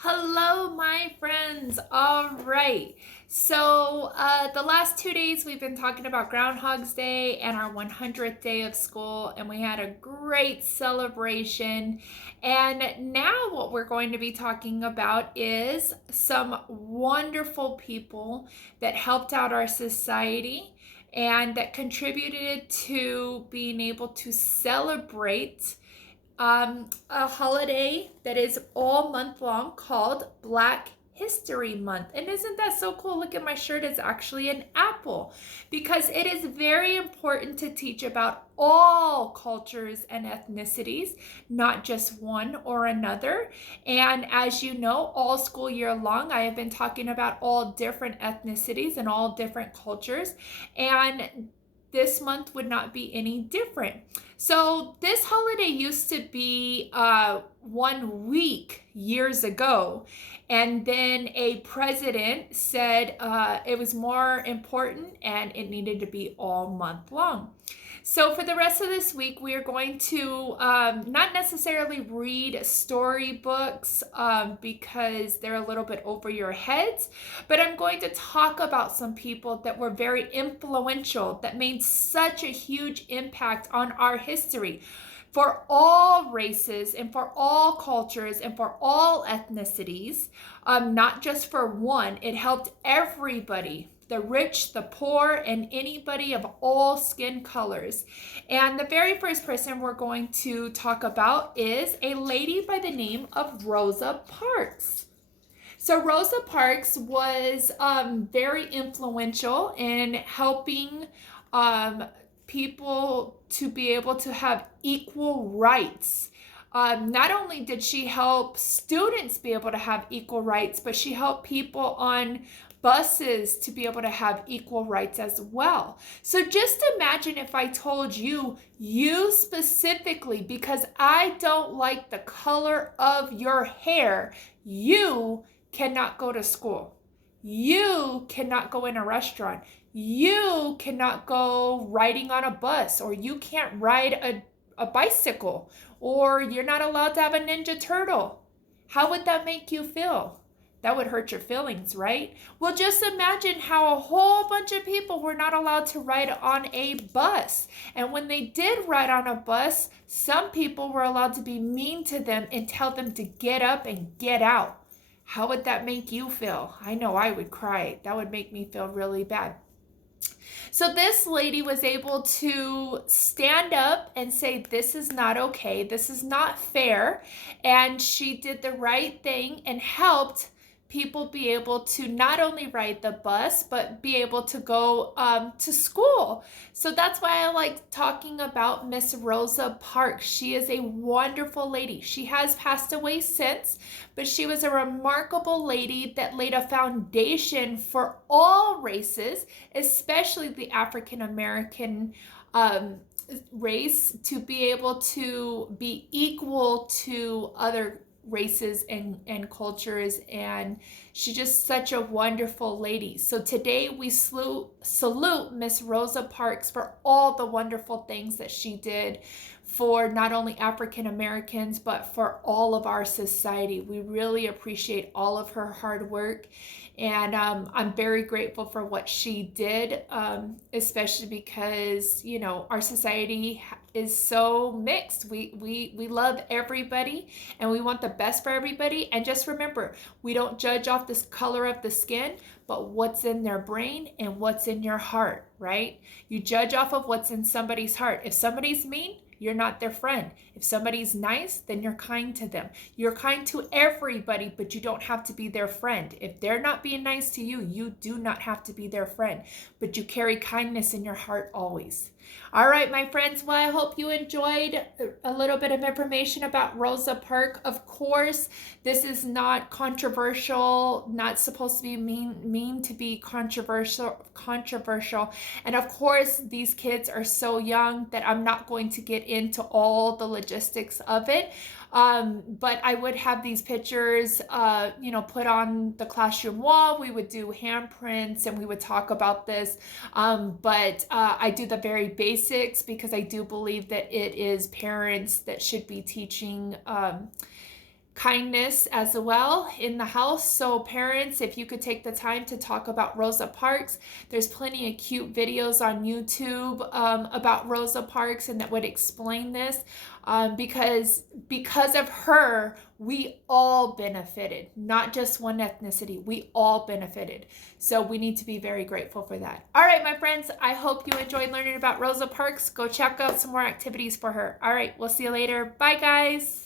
Hello, my friends. All right. So, the last 2 days we've been talking about Groundhog's Day and our 100th day of school, and we had a great celebration. And now, what we're going to be talking about is some wonderful people that helped out our society and that contributed to being able to celebrate a holiday that is all month long called Black History Month. And isn't that so cool? Look at my shirt, it's actually an apple because it is very important to teach about all cultures and ethnicities, not just one or another. And as you know, all school year long, I have been talking about all different ethnicities and all different cultures. And this month would not be any different. So this holiday used to be 1 week years ago, and then a president said it was more important and it needed to be all month long. So for the rest of this week, we are going to not necessarily read storybooks because they're a little bit over your heads, but I'm going to talk about some people that were very influential, that made such a huge impact on our history for all races and for all cultures and for all ethnicities, not just for one. It helped everybody, the rich, the poor, and anybody of all skin colors. And the very first person we're going to talk about is a lady by the name of Rosa Parks. So Rosa Parks was very influential in helping people to be able to have equal rights. Not only did she help students be able to have equal rights, but she helped people on buses to be able to have equal rights as well. So just imagine if I told you, you specifically, because I don't like the color of your hair, you cannot go to school. You cannot go in a restaurant. You cannot go riding on a bus, or you can't ride a bicycle, or you're not allowed to have a Ninja Turtle. How would that make you feel? That would hurt your feelings, right? Well, just imagine how a whole bunch of people were not allowed to ride on a bus. And when they did ride on a bus, some people were allowed to be mean to them and tell them to get up and get out. How would that make you feel? I know I would cry. That would make me feel really bad. So this lady was able to stand up and say, this is not okay. This is not fair. And she did the right thing and helped people be able to not only ride the bus, but be able to go to school. So that's why I like talking about Miss Rosa Parks. She is a wonderful lady. She has passed away since, but she was a remarkable lady that laid a foundation for all races, especially the African American race, to be able to be equal to other races and cultures. And she's just such a wonderful lady. So today we salute Miss Rosa Parks for all the wonderful things that she did for not only African Americans, but for all of our society. We really appreciate all of her hard work. And I'm very grateful for what she did, especially because, you know, our society is so mixed. We love everybody and we want the best for everybody. And just remember, we don't judge off the color of the skin, but what's in their brain and what's in your heart, right? You judge off of what's in somebody's heart. If somebody's mean, you're not their friend. If somebody's nice, then you're kind to them. You're kind to everybody, but you don't have to be their friend. If they're not being nice to you, you do not have to be their friend, but you carry kindness in your heart always. All right, my friends, well, I hope you enjoyed a little bit of information about Rosa Parks. Of course, this is not controversial, not supposed to be mean to be controversial. And of course, these kids are so young that I'm not going to get into all the logistics of it. But I would have these pictures, put on the classroom wall. We would do handprints and we would talk about this. But I do the very basics because I do believe that it is parents that should be teaching kindness as well in the house. So parents, if you could take the time to talk about Rosa Parks, there's plenty of cute videos on YouTube about Rosa Parks and that would explain this, because of her, we all benefited, not just one ethnicity. We all benefited. So we need to be very grateful for that. All right, my friends, I hope you enjoyed learning about Rosa Parks. Go check out some more activities for her. All right, we'll see you later. Bye, guys.